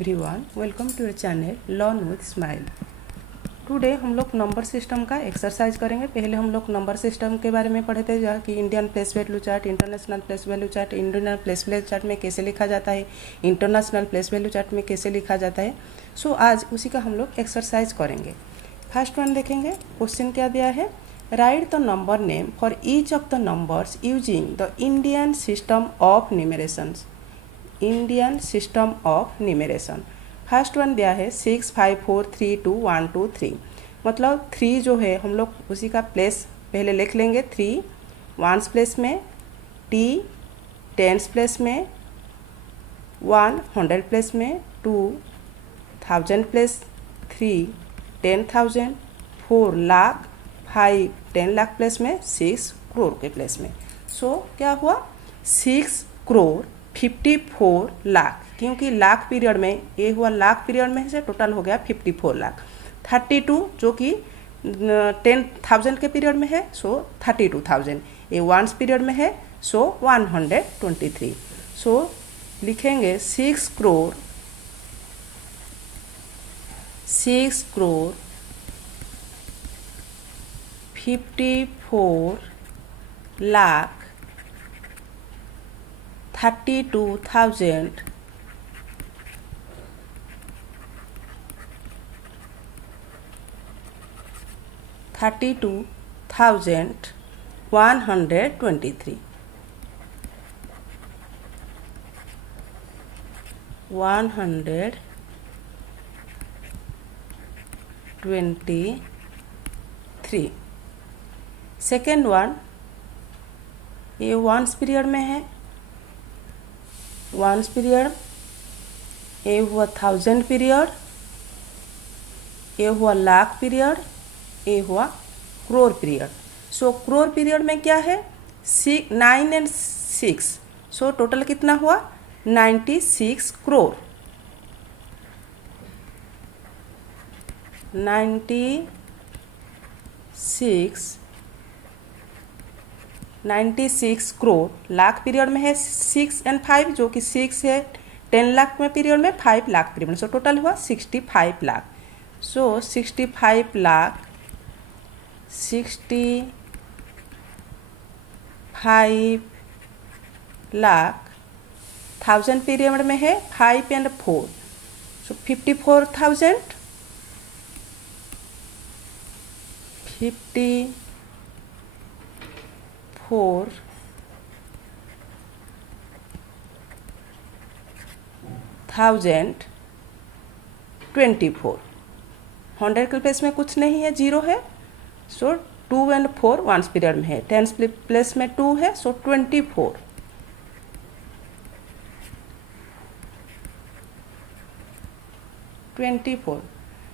Everyone, welcome to your channel learn with smile. Today हम लोग number system का exercise करेंगे। पहले हम लोग नंबर सिस्टम के बारे में पढ़े थे, जहाँ कि Indian place value chart, international place value chart, Indian place value chart में कैसे लिखा जाता है, इंटरनेशनल प्लेस वैल्यू चार्ट में कैसे लिखा जाता है। सो आज उसी का हम लोग एक्सरसाइज करेंगे। फर्स्ट वन देखेंगे, क्वेश्चन क्या दिया है, write the number name for each of the numbers using the Indian system of numerations. Indian system of numeration. First one दिया है 6 5 4 3 2 1 2 3। मतलब 3 जो है हम लोग उसी का प्लेस पहले लिख लेंगे। 3 वंस प्लेस में, टी टेंस प्लेस में, 1 100 प्लेस में, 2 1000 प्लेस, 3 10,000, 4 लाख, 5 10 लाख प्लेस में, 6 करोड़ के प्लेस में। सो क्या हुआ, 6 करोड़ 54 लाख, क्योंकि लाख पीरियड में ये हुआ, लाख पीरियड में से टोटल हो गया 54 लाख। 32 जो कि 10,000 के पीरियड में है, सो 32,000। ये वंस पीरियड में है, सो 123। सो लिखेंगे 6 करोड़ 54 लाख 32,000 123 123। सेकेंड वन, ये वंस पीरियड में है, वंस पीरियड, ये हुआ 1000 पीरियड, ये हुआ लाख पीरियड, ये हुआ करोड़ पीरियड। सो करोड़ पीरियड में क्या है, 9 और 6, सो टोटल कितना हुआ 96 करोड़। 96 करोड़। लाख पीरियड में है 6 और 5, जो कि 6 है 10 लाख में पीरियड में, 5 लाख पीरियड में, सो टोटल हुआ 65 लाख। सो 65 लाख 65 लाख 1000 पीरियड में है 5 और 4, सो 54,000 54,024। 100 के प्लेस में कुछ नहीं है, 0 है, सो 2 और 4 वंस पीरियड में है। 10 प्लेस में 2 है, सो 24।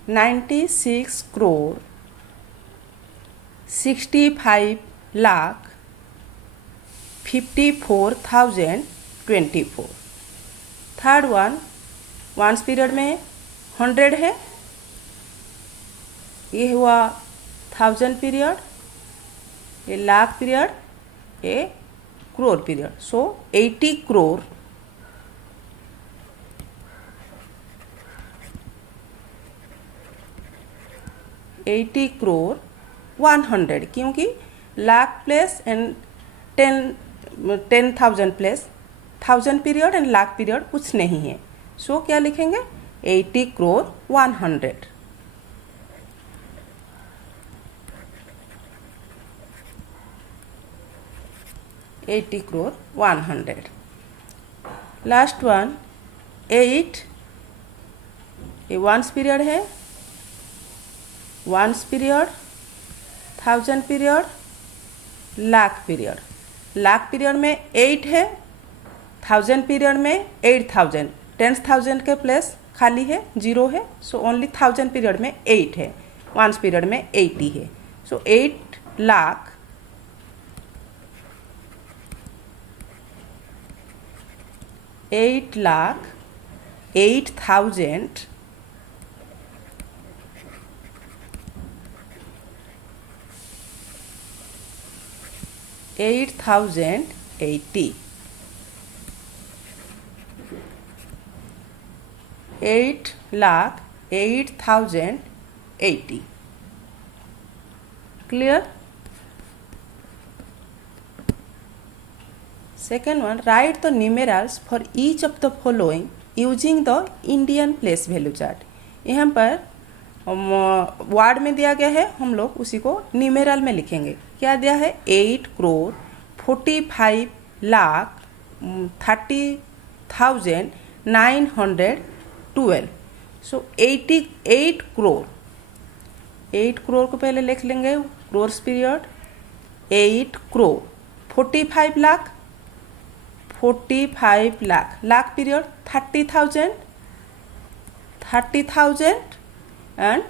96 crore 65 lakh 54,024। Third one, once period में 100 है, ये हुआ 1000 पीरियड, ये लाख पीरियड, ये करोड़ पीरियड। सो 80 करोड़ 100, क्योंकि lakh place and 10,000 place 1000 period and lakh period कुछ नहीं है। सो क्या लिखेंगे, 80 करोड़ 100। लास्ट वन 8, ये वंस पीरियड है, once period 1000 period, lakh period. Lakh period में 8 है, 1000 पीरियड में 8000, 10,000 के प्लेस खाली है, 0 है, सो ओनली 1000 पीरियड में 8 है, वंस पीरियड में 80 है। सो 8 lakh 8,000 8,080। 8,08,080. Clear? Second one, write the numerals for each of the following using the Indian place value chart. यहाँ पर वार्ड में दिया गया है, हम लोग उसी को न्यूमेरल में लिखेंगे. क्या दिया है? 8,45,30,912. सो 88 करोड़. 8 करोड़ को पहले लिख लेंगे, crores period. 8 crore. 45 lakh. 45 lakh. Lakh period 30,000. 30,000 and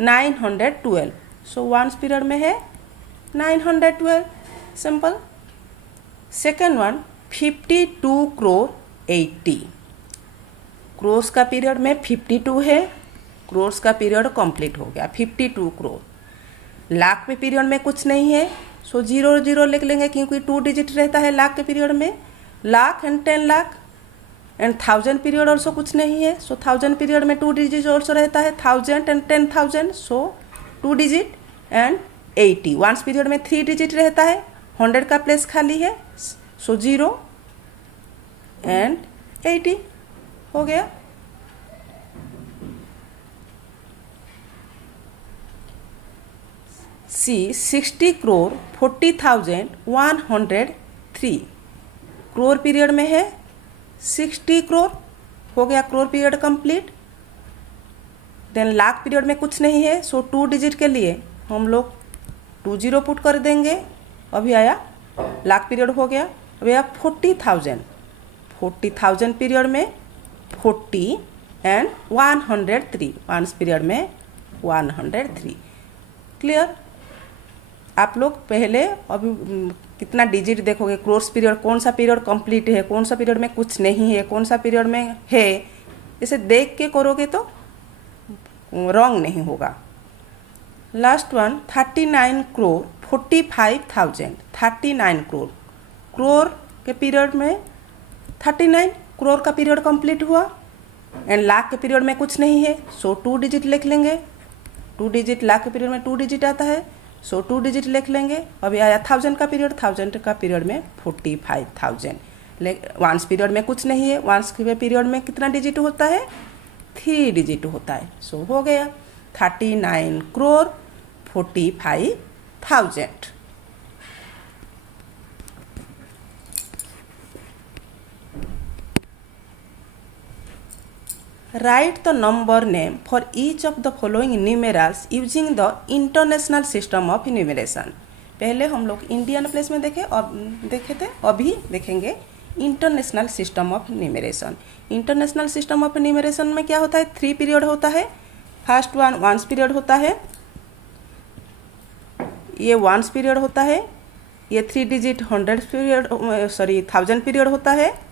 912. So once period में है 912. Simple. Second one, 52 crore 80. Crores का पीरियड में 52 है. क्रोर्स का पीरियड कंप्लीट हो गया. 52 करोड़. लाख में पीरियड में कुछ नहीं है, सो 0 0 लिख लेंगे क्योंकि 2 डिजिट रहता है लाख के पीरियड में. Lakh and 10 lakh and 1000 period also कुछ नहीं है, सो 1000 पीरियड में 2 डिजिट ऑल्सो रहता है. 1000 and 10,000, so 2 digit and 80. Once period में 3 डिजिट रहता है. 100 का प्लेस खाली है, सो 0 एंड 80 हो गया. सी 60 करोड़ 40,103. करोड़ पीरियड में है 60 करोड़. हो गया crore period complete. Then lakh period में कुछ नहीं है, सो 2 डिजिट के लिए हम लोग 20 पुट कर देंगे. अभी आया लाख पीरियड हो गया. अभी आया 40,000. 40,000 पीरियड में 40 एंड 103. वंस पीरियड में 103. क्लियर? आप लोग पहले अभी कितना डिजिट देखोगे, क्रोर्स पीरियड कौन सा पीरियड कंप्लीट है, कौन सा पीरियड में कुछ नहीं है, कौन सा पीरियड में है, इसे देख के करोगे तो रॉन्ग नहीं होगा. Last one, 39 crore 45,000. 39 करोड़. करोड़ के पीरियड में 39 करोड़ का पीरियड कंप्लीट हुआ एंड लाख के पीरियड में कुछ नहीं है, सो 2 डिजिट लिख लेंगे. 2 डिजिट लाख के पीरियड में 2 डिजिट आता है, सो 2 डिजिट लिख लेंगे. अभी आया 1000 का पीरियड. 1000 का पीरियड में 45,000. वंस पीरियड में कुछ नहीं है. वंस के पीरियड में कितना डिजिट होता है? 3 डिजिट होता है. सो हो गया 39 crore 45,000. Write the number name for each of the following numerals using the international system of numeration. पहले हम लोग इंडियन प्लेस में देखे थे, अभी देखेंगे international system of numeration. International system of numeration में क्या होता है? 3 पीरियड होता है. फर्स्ट वन वंस पीरियड होता है, ये वंस पीरियड होता है. ये 3 डिजिट 100 पीरियड 1000 पीरियड होता है.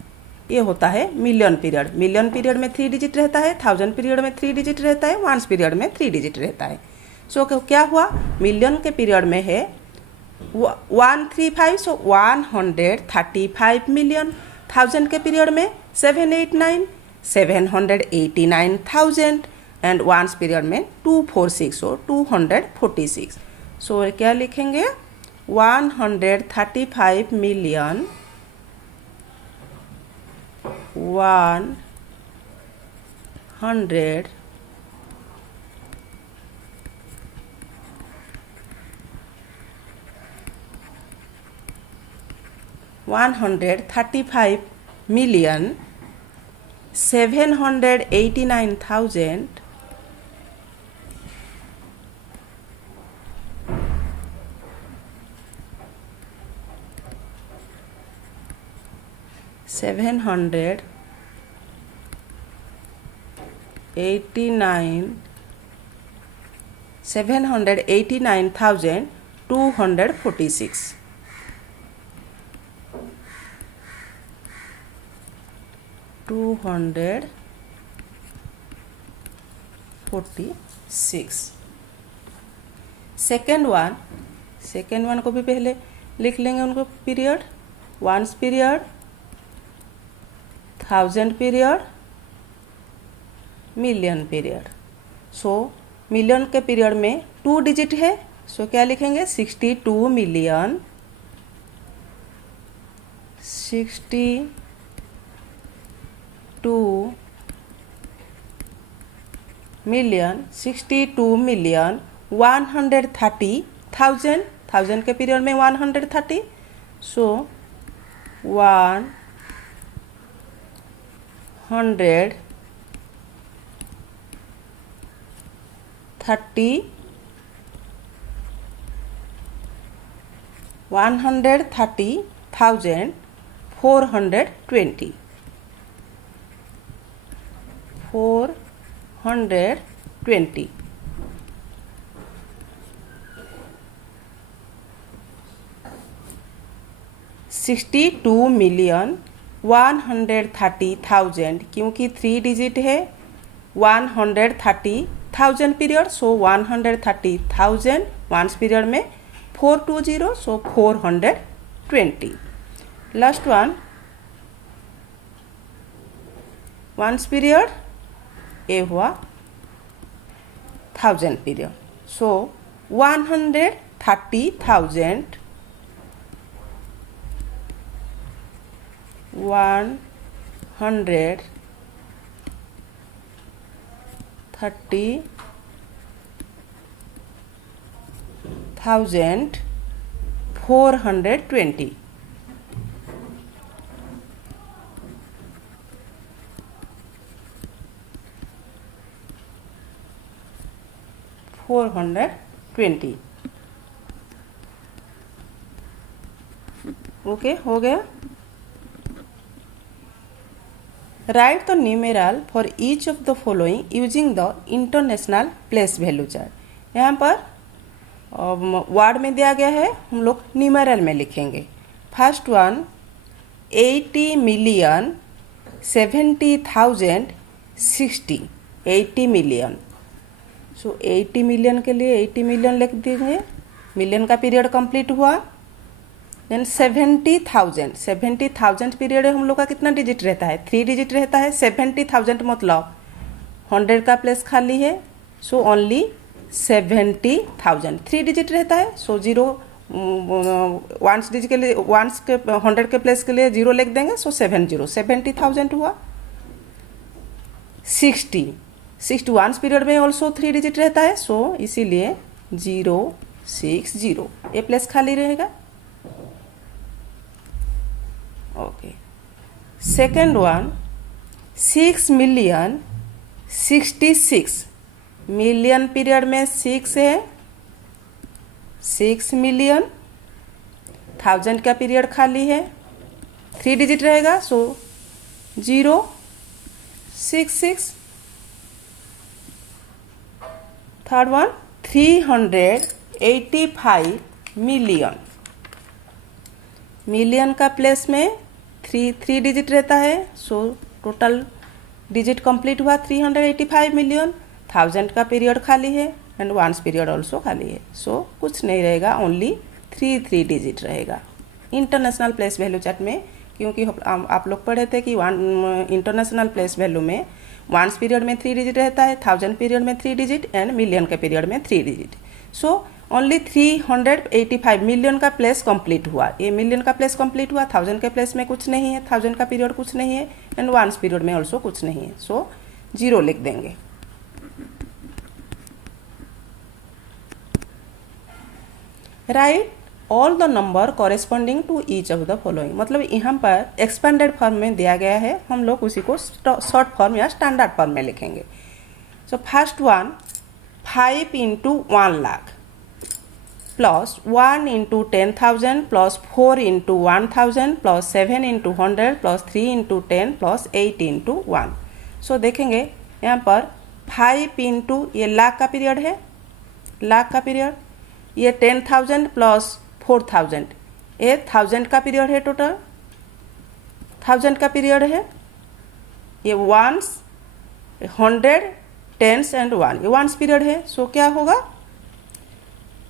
ये होता है मिलियन पीरियड. मिलियन पीरियड में 3 डिजिट रहता है. 1000 पीरियड में 3 डिजिट रहता है. वंस पीरियड में 3 डिजिट रहता है. सो क्या हुआ? मिलियन के पीरियड में है 135, सो 135 मिलियन. 1000 के पीरियड में 789, 789,000 एंड वंस पीरियड में 246, सो 246. सो क्या लिखेंगे? 135 मिलियन 100 135 million 789,000 789,246. 246. सेकेंड वन को भी पहले लिख लेंगे उनको period. Ones period, 1000 period million period. So million के पीरियड में 2 डिजिट है, सो क्या लिखेंगे 62 मिलियन, 62 मिलियन, 62 मिलियन 130,000, 1000 के पीरियड में 130, सो 130,000 420, 420 62 मिलियन 130,000, क्योंकि 3 डिजिट है 130,000 पीरियड, सो 130,000 वंस पीरियड में 420, सो 420। लास्ट वन वंस पीरियड, ये हुआ 1000 पीरियड, सो 130,000 420, 420। ओके, हो गया। Right the numeral for each of the following using the international place value chart. यहाँ पर वर्ड में दिया गया है, हम लोग न्यूमेरल में लिखेंगे। फर्स्ट वन 80 मिलियन 70,000 60, 80 मिलियन, सो 80 मिलियन के लिए 80 मिलियन लिख देंगे, मिलियन का पीरियड कंप्लीट हुआ। देन 70,000 पीरियड हम लोग का कितना डिजिट रहता है 3 डिजिट रहता है। 70,000 मतलब 100 का प्लेस खाली है, सो ओनली 70,000 3 डिजिट रहता है, सो 0 वंस डिजिट के लिए वंस के 100 के प्लेस के लिए 0 लिख देंगे, सो 70,000 हुआ। 60 वंस पीरियड में ऑल्सो 3 डिजिट रहता है, सो इसीलिए 060 ये प्लेस खाली रहेगा। Okay, second one 6 million 66, million period में 6 है, 6 मिलियन 1000 का पीरियड खाली है, 3 डिजिट रहेगा, सो 066। थर्ड वन 385 मिलियन, मिलियन का प्लेस में 3 डिजिट रहता है, सो टोटल डिजिट कंप्लीट हुआ 385 मिलियन। 1000 का पीरियड खाली है एंड वंस पीरियड ऑल्सो खाली है, सो कुछ नहीं रहेगा, ओनली 3 डिजिट रहेगा इंटरनेशनल प्लेस वैल्यू चार्ट में। क्योंकि आप लोग पढ़े थे कि इंटरनेशनल प्लेस वैल्यू में वंस पीरियड में 3 डिजिट रहता है, 1000 पीरियड में 3 डिजिट एंड मिलियन के पीरियड में 3 डिजिट, सो ओनली 385 मिलियन का प्लेस कंप्लीट हुआ। ये मिलियन का प्लेस कंप्लीट हुआ, 1000 के प्लेस में कुछ नहीं है, 1000 का पीरियड कुछ नहीं है एंड वंस पीरियड में ऑल्सो कुछ नहीं है, सो 0 लिख देंगे। Write all the number corresponding to each of the following, मतलब यहाँ पर एक्सपेंडेड फॉर्म में दिया गया है, हम लोग उसी को शॉर्ट फॉर्म या स्टैंडर्ड फॉर्म में लिखेंगे। So first one 5 × 1 lakh plus 1 × 10,000 plus 4 × 1,000 plus 7 × 100 plus 3 × 10 plus 8 × 1। सो देखेंगे यहाँ पर 5 × ये लाख का पीरियड है, लाख का पीरियड, ये 10,000 प्लस 4,000 ये 1000 का पीरियड है, टोटल 1000 का पीरियड है। ये वंस 100 टेंस एंड 1 ये वंस पीरियड है, सो क्या होगा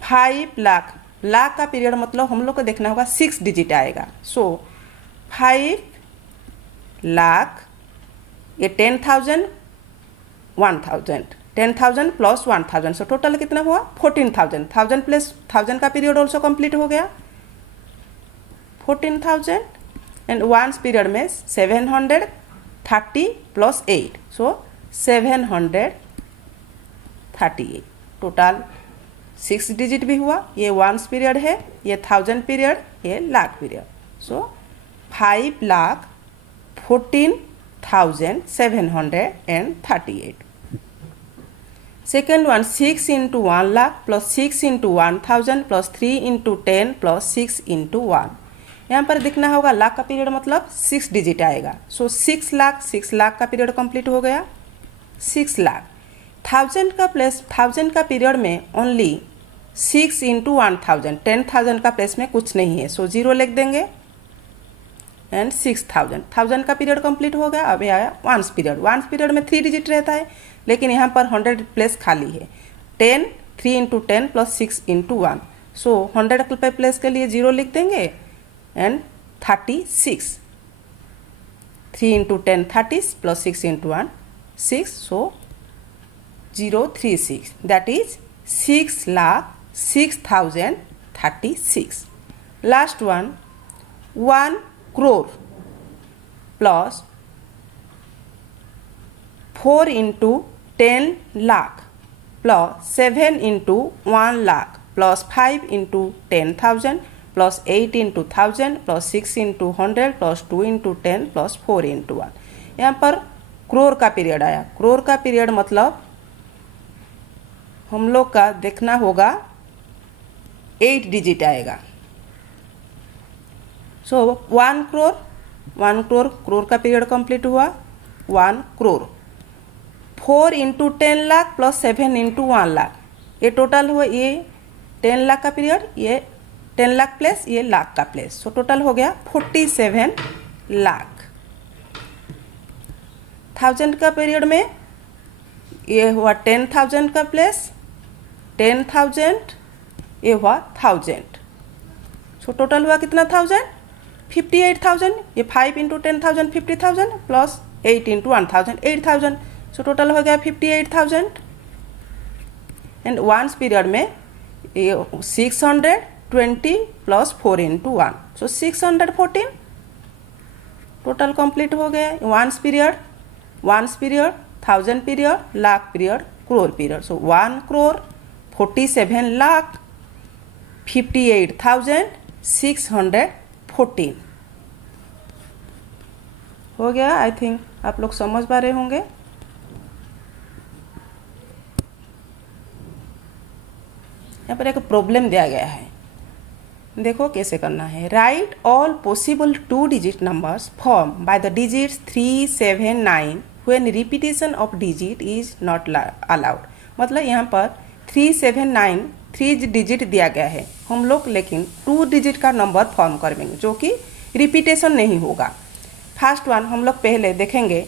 5 लाख, लाख का पीरियड मतलब हम लोग को देखना होगा 6 डिजिट आएगा, सो 5 लाख ये 10,000 1000, 10,000 प्लस 1000, सो टोटल कितना हुआ 14,000, 1000 प्लस 1000 का पीरियड ऑल्सो कंप्लीट हो गया 14,000 एंड वंस पीरियड में 730 प्लस 8, सो 738, टोटल 6 डिजिट भी हुआ। ये वंस पीरियड है, ये 1000 पीरियड, ये लाख पीरियड, सो 5,14,738। Second one 6 into 1 lakh plus 6 into 1000 plus 3 into 10 plus 6 into 1। यहाँ पर देखना होगा लाख का पीरियड मतलब 6 डिजिट आएगा, सो 6 लाख का पीरियड कंप्लीट हो गया 6 लाख। 1000 का प्लेस 1000 का पीरियड में ओनली 6 इंटू 1000, 10,000 का प्लेस में कुछ नहीं है, सो 0 लिख देंगे एंड 6,000, 1000 का पीरियड कंप्लीट हो गया। अब आया वंस पीरियड में 3 डिजिट रहता है, लेकिन यहाँ पर 100 प्लेस खाली है। 10 3 इंटू 10 प्लस 6 इंटू 1, सो 100 पे प्लेस के लिए 0 लिख देंगे and 36, 3 into 10 30 plus 6 into 1 6, so 036, that is 6,06,036। Last one 1 crore plus 4 into 10 lakh plus 7 into 1 lakh plus 5 into 10,000 plus 8 into 1000 plus 6 into 100 plus 2 into 10 plus 4 into 1। यहाँ पर क्रोर का पीरियड आया। क्रोर का पीरियड मतलब हम लोग का देखना होगा 8 डिजिट आएगा, सो 1 करोड़ क्रोर का पीरियड कंप्लीट हुआ 1 crore. 4 into 10 lakh plus 7 into 1 lakh, ये टोटल हुआ ये 10 लाख का पीरियड, ये 10 लाख प्लस ये लाख का प्लस, सो टोटल हो गया 47 लाख। 1000 का पीरियड में ये हुआ 10,000 का प्लस 10,000, ये हुआ 1000, सो टोटल हुआ कितना 1000 58,000। ये 5 into 10,000 50,000 plus 8 into 1,000 8,000, so total हो गया 58,000। एंड वंस पीरियड में ये 620 plus 4 into 1, so 614, total complete हो गया। Ones period 1000 period, lakh period, crore period, so 1 crore 47 lakh 58,614 हो गया। आई थिंक आप लोग समझ पा रहे होंगे। यहाँ पर एक प्रॉब्लम दिया गया है, देखो कैसे करना है। Right all possible 2 digit numbers form by the digits 3, 7, 9 when repetition of digit is not allowed. मतलब यहाँ पर 3, 7, 9 3 डिजिट दिया गया है, हम लोग लेकिन 2 डिजिट का नंबर फॉर्म करेंगे जो कि रिपीटेशन नहीं होगा। फर्स्ट वन हम लोग पहले देखेंगे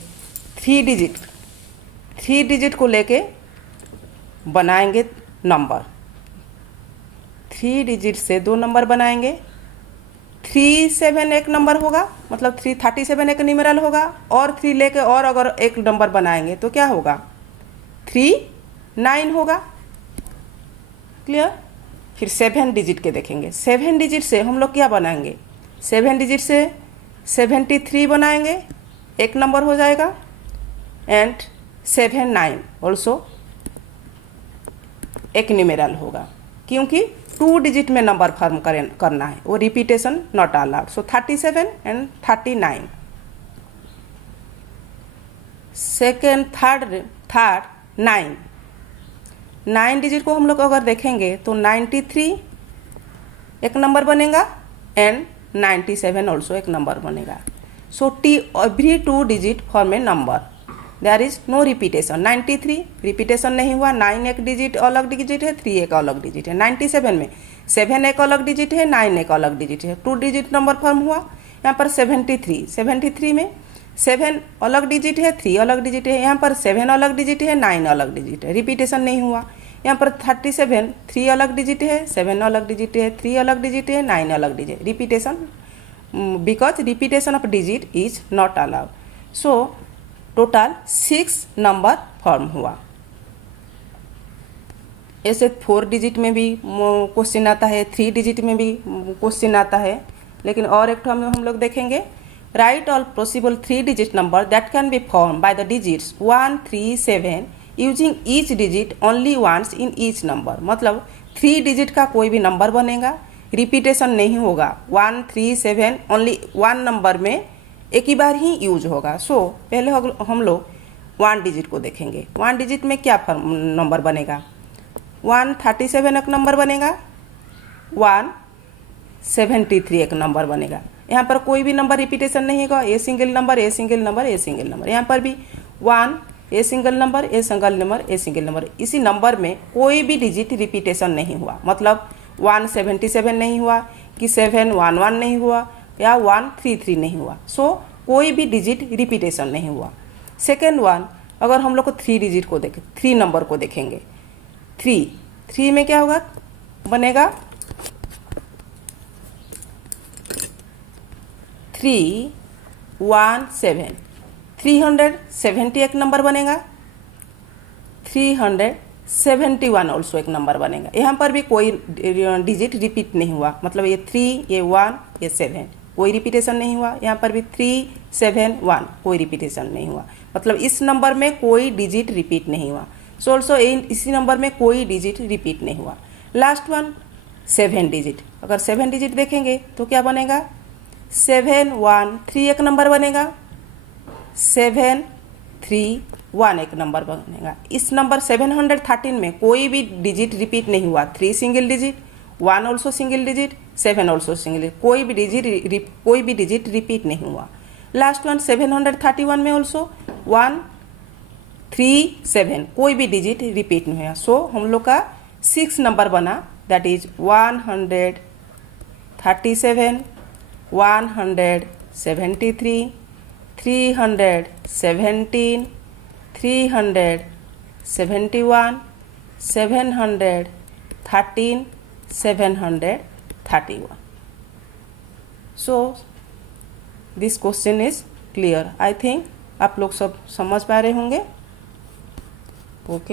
3 डिजिट को लेके बनाएंगे नंबर। 3 डिजिट से 2 नंबर बनाएंगे। 3, 7 एक नंबर होगा, मतलब 37 एक न्यूमेरल होगा, और 3 लेके और अगर एक नंबर बनाएंगे तो क्या होगा 3, 9 होगा। क्लियर। फिर 7 डिजिट के देखेंगे। 7 डिजिट से हम लोग क्या बनाएंगे, 7 डिजिट से 73 बनाएंगे, एक नंबर हो जाएगा। एंड 7, 9 ऑल्सो एक न्यूमेरल होगा, क्योंकि 2 डिजिट में नंबर फॉर्म करना है, वो repetition not allowed. So 37 and 39। Second third 9 digit को हम लोग अगर देखेंगे तो 93 एक नंबर बनेगा एंड 97 ऑल्सो एक नंबर बनेगा। So every 2 digit form a number, there is no repetition. 93 repetition नहीं हुआ, 9 एक डिजिट अलग डिजिट है, 3 एक अलग डिजिट है। 97 में 7 एक अलग डिजिट है, 9 एक अलग डिजिट है, 2 डिजिट नंबर फॉर्म हुआ। यहाँ पर 73 में 7 अलग डिजिट है, 3 अलग डिजिट है, यहाँ पर 7 अलग डिजिट है, 9 अलग डिजिट है, रिपीटेशन नहीं हुआ। यहाँ पर 37 3 अलग डिजिट है, 7 अलग डिजिट है, 3 अलग डिजिट है, 9 अलग digit, repetition, because repetition of digit is not allowed. So total 6 number form हुआ। ऐसे 4 डिजिट में भी क्वेश्चन आता है, 3 डिजिट में भी क्वेश्चन आता है। लेकिन और एक हम लोग देखेंगे, write all possible 3 digit number that can be form by the digits 1, 3, 7 using each digit only once in each number. मतलब 3 डिजिट का कोई भी नंबर बनेगा, रिपीटेशन नहीं होगा। 1, 3, 7 ओनली 1 नंबर में एक ही बार ही यूज होगा। सो पहले हम लोग 1 डिजिट को देखेंगे। 1 डिजिट में क्या नंबर बनेगा? 137 एक नंबर बनेगा, 173 एक नंबर बनेगा। यहाँ पर कोई भी नंबर रिपीटेशन नहीं होगा, a single number, a single number, a single number. यहाँ पर भी 1 a single number, a single number, a single number. इसी नंबर में कोई भी डिजिट रिपीटेशन नहीं हुआ। मतलब 177 नहीं हुआ कि 711 नहीं हुआ या 133 नहीं हुआ। सो कोई भी डिजिट रिपीटेशन नहीं हुआ। सेकेंड वन, अगर हम लोग को 3 डिजिट को देखें, 3 नंबर को देखेंगे, 3 में क्या होगा? बनेगा 317, 370 एक नंबर बनेगा, 371 ऑल्सो एक नंबर बनेगा। यहाँ पर भी कोई डिजिट रिपीट नहीं हुआ। मतलब ये 3, ये 1, ये 7 कोई रिपीटेशन नहीं हुआ। यहाँ पर भी 3, 7, 1 कोई रिपीटेशन नहीं हुआ। मतलब इस नंबर में कोई डिजिट रिपीट नहीं हुआ। सो ऑल्सो इसी नंबर में कोई डिजिट रिपीट नहीं हुआ। Last one 7 digit. अगर 7 डिजिट देखेंगे तो क्या बनेगा? 713 एक नंबर बनेगा, 731 एक नंबर बनेगा। इस नंबर 713 में कोई भी डिजिट रिपीट नहीं हुआ। 3 single digit, 1 also single digit, 7 also single digit. कोई भी डिजिट रिपीट नहीं हुआ। लास्ट वन 731 में ऑल्सो 1, 3, 7 कोई भी डिजिट रिपीट नहीं हुआ। सो हम लोग का 6 नंबर बना, that is 137, 173, 317, 371, 713, 731. So this question is clear. I think आप लोग सब समझ पा रहे होंगे। ओके।